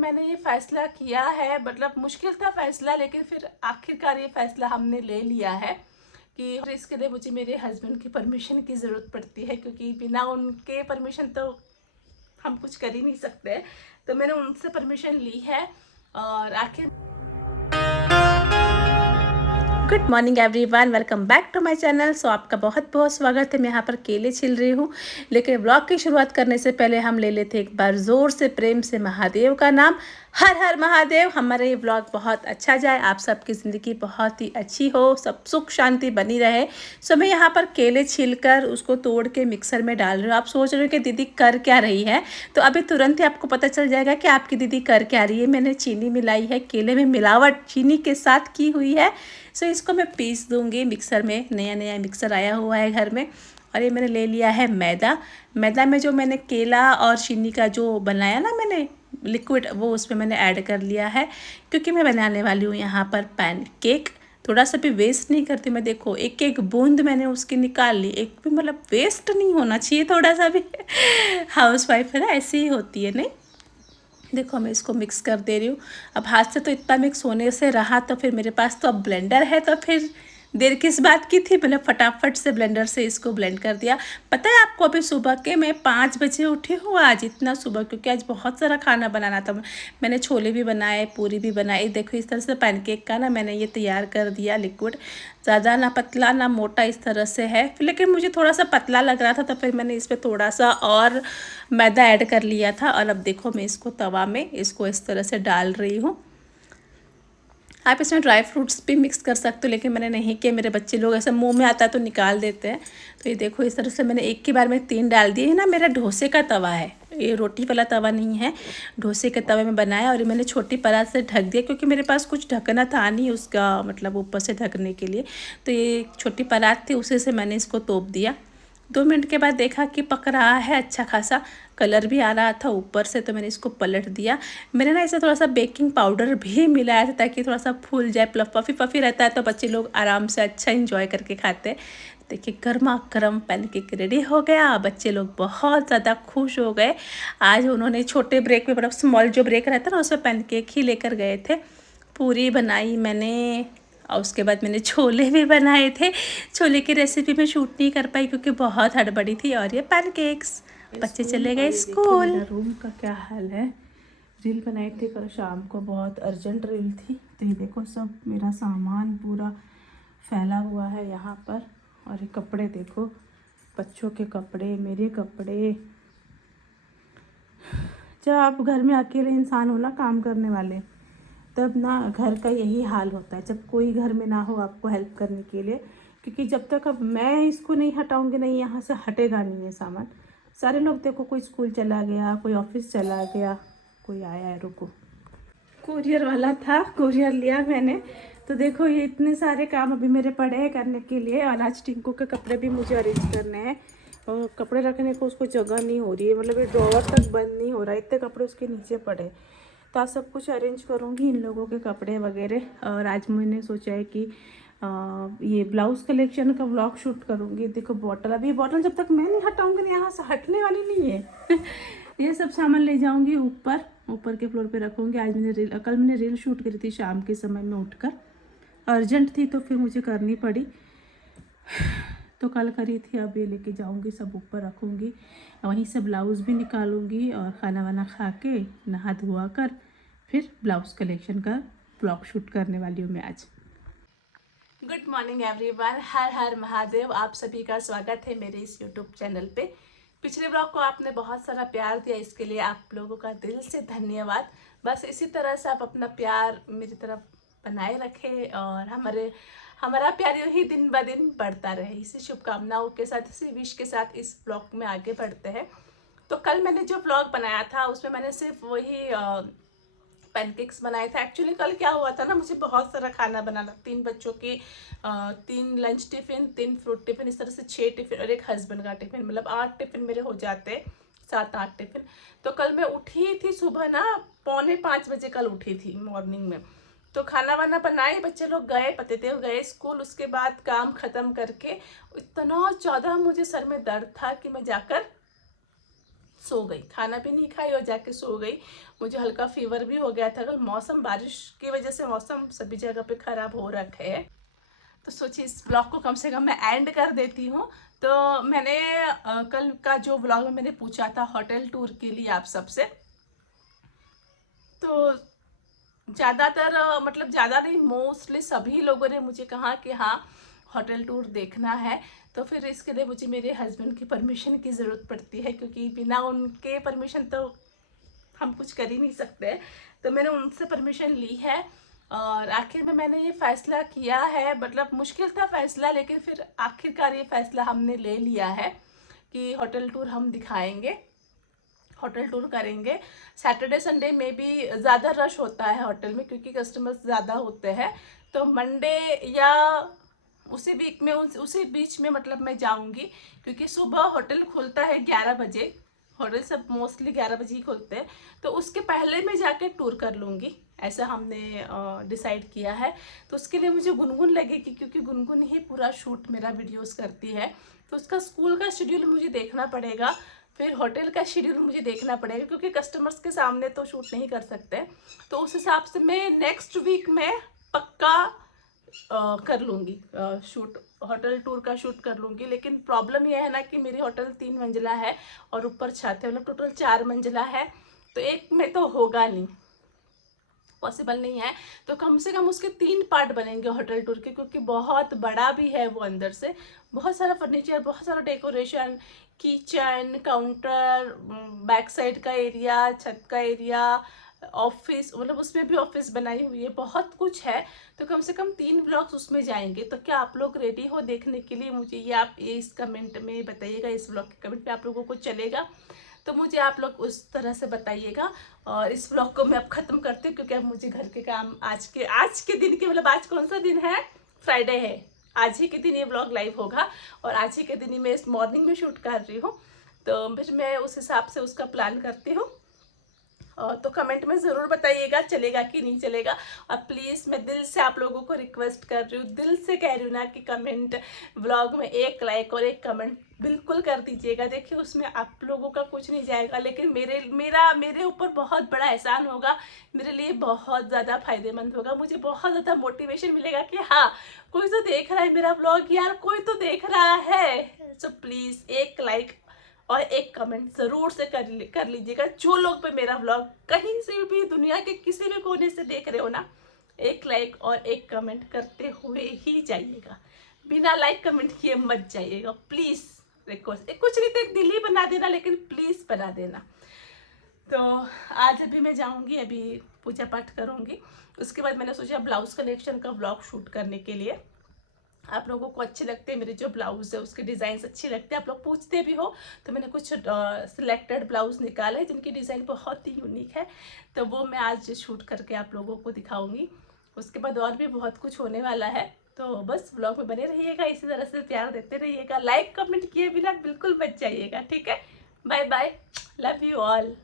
मैंने ये फ़ैसला किया है, मतलब मुश्किल था फ़ैसला, लेकिन फिर आखिरकार ये फ़ैसला हमने ले लिया है कि इसके लिए मुझे मेरे हस्बैंड की परमिशन की ज़रूरत पड़ती है, क्योंकि बिना उनके परमिशन तो हम कुछ कर ही नहीं सकते। तो मैंने उनसे परमिशन ली है और आखिर good morning everyone, welcome back to my channel. So आपका बहुत बहुत स्वागत है। मैं यहाँ पर केले छिल रही हूँ, लेकिन ब्लॉग की शुरुआत करने से पहले हम ले लेते एक बार ज़ोर से प्रेम से महादेव का नाम। हर हर महादेव। हमारा ये ब्लॉग बहुत अच्छा जाए, आप सबकी ज़िंदगी बहुत ही अच्छी हो, सब सुख शांति बनी रहे। सो मैं यहाँ पर केले छिलकर उसको तोड़ के मिक्सर में डाल रही हूँ। आप सोच रहे हो कि दीदी कर क्या रही है, तो अभी तुरंत ही आपको पता चल जाएगा कि आपकी दीदी कर क्या रही है। मैंने चीनी मिलाई है, केले में मिलावट चीनी के साथ की हुई है। सो इसको मैं पीस दूंगी मिक्सर में। नया नया मिक्सर आया हुआ है घर में। और ये मैंने ले लिया है मैदा। मैदा में जो मैंने केला और चीनी का जो बनाया ना मैंने लिक्विड, वो उसमें मैंने ऐड कर लिया है, क्योंकि मैं बनाने वाली हूँ यहाँ पर पैनकेक। थोड़ा सा भी वेस्ट नहीं करती मैं। देखो एक एक बूंद मैंने उसकी निकाल ली, एक भी मतलब वेस्ट नहीं होना चाहिए थोड़ा सा भी। हाउस वाइफ है ना, ऐसी ही होती है नहीं। देखो मैं इसको मिक्स कर दे रही हूँ। अब हाथ से तो इतना मिक्स होने से रहा, तो फिर मेरे पास तो अब ब्लेंडर है, तो फिर देर किस बात की थी। मतलब फटाफट से ब्लेंडर से इसको ब्लेंड कर दिया। पता है आपको, अभी सुबह के मैं 5 बजे उठी हूँ आज, इतना सुबह, क्योंकि आज बहुत सारा खाना बनाना था। मैंने छोले भी बनाए, पूरी भी बनाई। देखो इस तरह से पैनकेक का ना मैंने ये तैयार कर दिया लिक्विड। ज़्यादा ना पतला ना मोटा, इस तरह से है। लेकिन मुझे थोड़ा सा पतला लग रहा था, तो फिर मैंने इस पर थोड़ा सा और मैदा ऐड कर लिया था। और अब देखो मैं इसको तवा में इसको इस तरह से डाल रही हूँ। आप इसमें ड्राई फ्रूट्स भी मिक्स कर सकते हो, लेकिन मैंने नहीं किया। मेरे बच्चे लोग ऐसा मुंह में आता है तो निकाल देते हैं। तो ये देखो इस तरह से मैंने एक की बार में 3 डाल दिए। ना मेरा डोसे का तवा है, ये रोटी वाला तवा नहीं है। डोसे के तवे में बनाया, और ये मैंने छोटी परात से ढक दिया, क्योंकि मेरे पास कुछ ढकना था नहीं उसका, मतलब ऊपर से ढकने के लिए। तो ये छोटी परात थी, उसी से मैंने इसको तोप दिया। 2 मिनट के बाद देखा कि पक रहा है अच्छा खासा, कलर भी आ रहा था ऊपर से, तो मैंने इसको पलट दिया। मैंने ना इसे थोड़ा सा बेकिंग पाउडर भी मिलाया था, ताकि थोड़ा सा फूल जाए, पफी पफी रहता है, तो बच्चे लोग आराम से अच्छा इंजॉय करके खाते हैं। देखिए गर्मा गर्म पैनकेक रेडी हो गया। बच्चे लोग बहुत ज़्यादा खुश हो गए। आज उन्होंने छोटे ब्रेक में, मतलब स्मॉल जो ब्रेक रहता है ना, उसमें पैनकेक ही लेकर गए थे। पूरी बनाई मैंने, और उसके बाद मैंने छोले भी बनाए थे। छोले की रेसिपी मैं शूट नहीं कर पाई, क्योंकि बहुत हड़बड़ी थी। और ये पैनकेक्स, बच्चे चले गए स्कूल। मेरा रूम का क्या हाल है। रील बनाई थी कल शाम को, बहुत अर्जेंट रील थी। तो ये देखो सब मेरा सामान पूरा फैला हुआ है यहाँ पर। और ये कपड़े देखो, बच्चों के कपड़े, मेरे कपड़े। जब आप घर में अकेले इंसान हो ना, काम करने वाले, तब ना घर का यही हाल होता है, जब कोई घर में ना हो आपको हेल्प करने के लिए। क्योंकि जब तक अब मैं इसको नहीं हटाऊंगी नहीं, यहाँ से हटेगा नहीं ये सामान। सारे लोग देखो, कोई स्कूल चला गया, कोई ऑफिस चला गया, कोई आया है। रुको, कुरियर वाला था, कुरियर लिया मैंने। तो देखो ये इतने सारे काम अभी मेरे पड़े हैं करने के लिए। और आज टिंकू के कपड़े भी मुझे अरेंज करने हैं, और कपड़े रखने को उसको जगह नहीं हो रही है, मतलब ये ड्रॉवर तक बंद नहीं हो रहा है, इतने कपड़े उसके नीचे पड़े। तो आज सब कुछ अरेंज करूँगी, इन लोगों के कपड़े वगैरह। और आज मैंने सोचा है कि ये ब्लाउज़ कलेक्शन का व्लॉग शूट करूँगी। देखो बॉटल, अभी बॉटल जब तक मैं नहीं हटाऊँगी ना, यहाँ से हटने वाली नहीं है। ये सब सामान ले जाऊँगी ऊपर, ऊपर के फ्लोर पे रखूँगी। आज मैंने कल मैंने रील शूट करी थी शाम के समय में उठकर, अर्जेंट थी तो फिर मुझे करनी पड़ी, तो कल करी थी। अब ये लेके जाऊँगी, सब ऊपर रखूँगी, वहीं से ब्लाउज़ भी निकालूँगी। और खाना वाना खा के नहा धोआ कर फिर ब्लाउज़ कलेक्शन का ब्लॉग शूट करने वाली हूँ मैं आज। गुड मॉर्निंग एवरीवन, हर हर महादेव। आप सभी का स्वागत है मेरे इस यूट्यूब चैनल पे। पिछले ब्लॉग को आपने बहुत सारा प्यार दिया, इसके लिए आप लोगों का दिल से धन्यवाद। बस इसी तरह से आप अपना प्यार मेरी तरफ बनाए रखें, और हमारा प्यार यूँ ही दिन ब दिन बढ़ता रहे। इसी शुभकामनाओं के साथ, इसी विश के साथ इस ब्लॉग में आगे बढ़ते हैं। तो कल मैंने जो ब्लॉग बनाया था उसमें मैंने सिर्फ वही पैनकेक्स बनाए थे। एक्चुअली कल क्या हुआ था ना, मुझे बहुत सारा खाना बनाना, 3 बच्चों की 3 लंच टिफ़िन, 3 फ्रूट टिफ़िन, इस तरह से 6 टिफ़िन, और एक हस्बैंड का टिफ़िन, मतलब 8 टिफ़िन मेरे हो जाते, 7-8 टिफ़िन। तो कल मैं उठी थी सुबह ना 4:45 बजे, कल उठी थी मॉर्निंग में। तो खाना वाना बनाए, बच्चे लोग गए, पतिदेव गए स्कूल। उसके बाद काम ख़त्म करके इतना ज़्यादा मुझे सर में दर्द था कि मैं जाकर सो गई, खाना भी नहीं खाई और जाके सो गई। मुझे हल्का फीवर भी हो गया था। कल मौसम, बारिश की वजह से मौसम सभी जगह पे ख़राब हो रखे है। तो सोचिए इस ब्लॉग को कम से कम मैं एंड कर देती हूँ। तो मैंने कल का जो ब्लॉग में मैंने पूछा था होटल टूर के लिए आप सबसे, तो ज़्यादातर मतलब ज़्यादा नहीं, मोस्टली सभी लोगों ने मुझे कहा कि हाँ होटल टूर देखना है। तो फिर इसके लिए मुझे मेरे हस्बैंड की परमिशन की ज़रूरत पड़ती है, क्योंकि बिना उनके परमिशन तो हम कुछ कर ही नहीं सकते। तो मैंने उनसे परमिशन ली है और आखिर में मैंने ये फ़ैसला किया है। मतलब मुश्किल था फ़ैसला, लेकिन फिर आखिरकार ये फ़ैसला हमने ले लिया है कि होटल टूर हम दिखाएंगे, होटल टूर करेंगे। सैटरडे संडे में भी ज़्यादा रश होता है होटल में, क्योंकि कस्टमर्स ज़्यादा होते हैं। तो मंडे या उसी वीक में उसी बीच में मतलब मैं जाऊंगी, क्योंकि सुबह होटल खुलता है 11 बजे। होटल सब मोस्टली 11 बजे ही खुलते हैं। तो उसके पहले मैं जाके टूर कर लूँगी, ऐसा हमने डिसाइड किया है। तो उसके लिए मुझे गुनगुन लगेगी, क्योंकि गुनगुन ही पूरा शूट मेरा वीडियोस करती है। तो उसका स्कूल का शेड्यूल मुझे देखना पड़ेगा, फिर होटल का शेड्यूल मुझे देखना पड़ेगा, क्योंकि कस्टमर्स के सामने तो शूट नहीं कर सकते। तो उस हिसाब से मैं नेक्स्ट वीक में पक्का कर लूँगी शूट, होटल टूर का शूट कर लूँगी। लेकिन प्रॉब्लम यह है ना कि मेरी होटल 3 मंजिला है और ऊपर छत है, मतलब टोटल 4 मंजिला है। तो एक में तो होगा नहीं, पॉसिबल नहीं है। तो कम से कम उसके 3 पार्ट बनेंगे होटल टूर के, क्योंकि बहुत बड़ा भी है वो। अंदर से बहुत सारा फर्नीचर, बहुत सारा decoration, kitchen, counter, back side का एरिया, छत का एरिया, ऑफिस, मतलब उसमें भी ऑफिस बनाई हुई है, बहुत कुछ है। तो कम से कम 3 ब्लॉग्स उसमें जाएंगे। तो क्या आप लोग रेडी हो देखने के लिए? मुझे ये आप ये इस कमेंट में बताइएगा, इस ब्लॉग के कमेंट में आप लोगों को चलेगा तो मुझे आप लोग उस तरह से बताइएगा। और इस ब्लॉग को मैं अब ख़त्म करती हूँ, क्योंकि अब मुझे घर के काम आज के दिन के, मतलब आज कौन सा दिन है? फ्राइडे है। आज ही के दिन ये ब्लॉग लाइव होगा और आज ही के दिन ही मैं इस मॉर्निंग में शूट कर रही हूँ। तो फिर मैं उस हिसाब से उसका प्लान करती हूँ। तो कमेंट में ज़रूर बताइएगा चलेगा कि नहीं चलेगा। और प्लीज़ मैं दिल से आप लोगों को रिक्वेस्ट कर रही हूँ, दिल से कह रही हूँ ना, कि कमेंट व्लॉग में 1 लाइक और 1 कमेंट बिल्कुल कर दीजिएगा। देखिए उसमें आप लोगों का कुछ नहीं जाएगा, लेकिन मेरे ऊपर बहुत बड़ा एहसान होगा, मेरे लिए बहुत ज़्यादा फायदेमंद होगा। मुझे बहुत ज़्यादा मोटिवेशन मिलेगा कि हाँ कोई तो देख रहा है मेरा व्लॉग, यार कोई तो देख रहा है। सो प्लीज़ 1 लाइक और 1 कमेंट ज़रूर से कर लीजिएगा। जो लोग पे मेरा व्लॉग कहीं से भी, दुनिया के किसी भी कोने से देख रहे हो ना, 1 लाइक और 1 कमेंट करते हुए ही जाइएगा। बिना लाइक कमेंट किए मत जाइएगा प्लीज़, रिक्वेस्ट। कुछ नहीं तो एक दिल ही बना देना, लेकिन प्लीज़ बना देना। तो आज अभी मैं जाऊंगी, अभी पूजा पाठ करूंगी। उसके बाद मैंने सोचा ब्लाउज़ कलेक्शन का व्लॉग शूट करने के लिए। आप लोगों को अच्छे लगते हैं मेरे जो ब्लाउज़ है, उसके डिज़ाइंस अच्छे लगते हैं, आप लोग पूछते भी हो। तो मैंने कुछ सिलेक्टेड ब्लाउज़ निकाले जिनकी डिज़ाइन बहुत ही यूनिक है। तो वो मैं आज शूट करके आप लोगों को दिखाऊंगी। उसके बाद और भी बहुत कुछ होने वाला है। तो बस ब्लॉग में बने रहिएगा, इसी तरह से प्यार देते रहिएगा। लाइक कमेंट किए बिना बिल्कुल मत जाइएगा, ठीक है? Bye bye, love you all.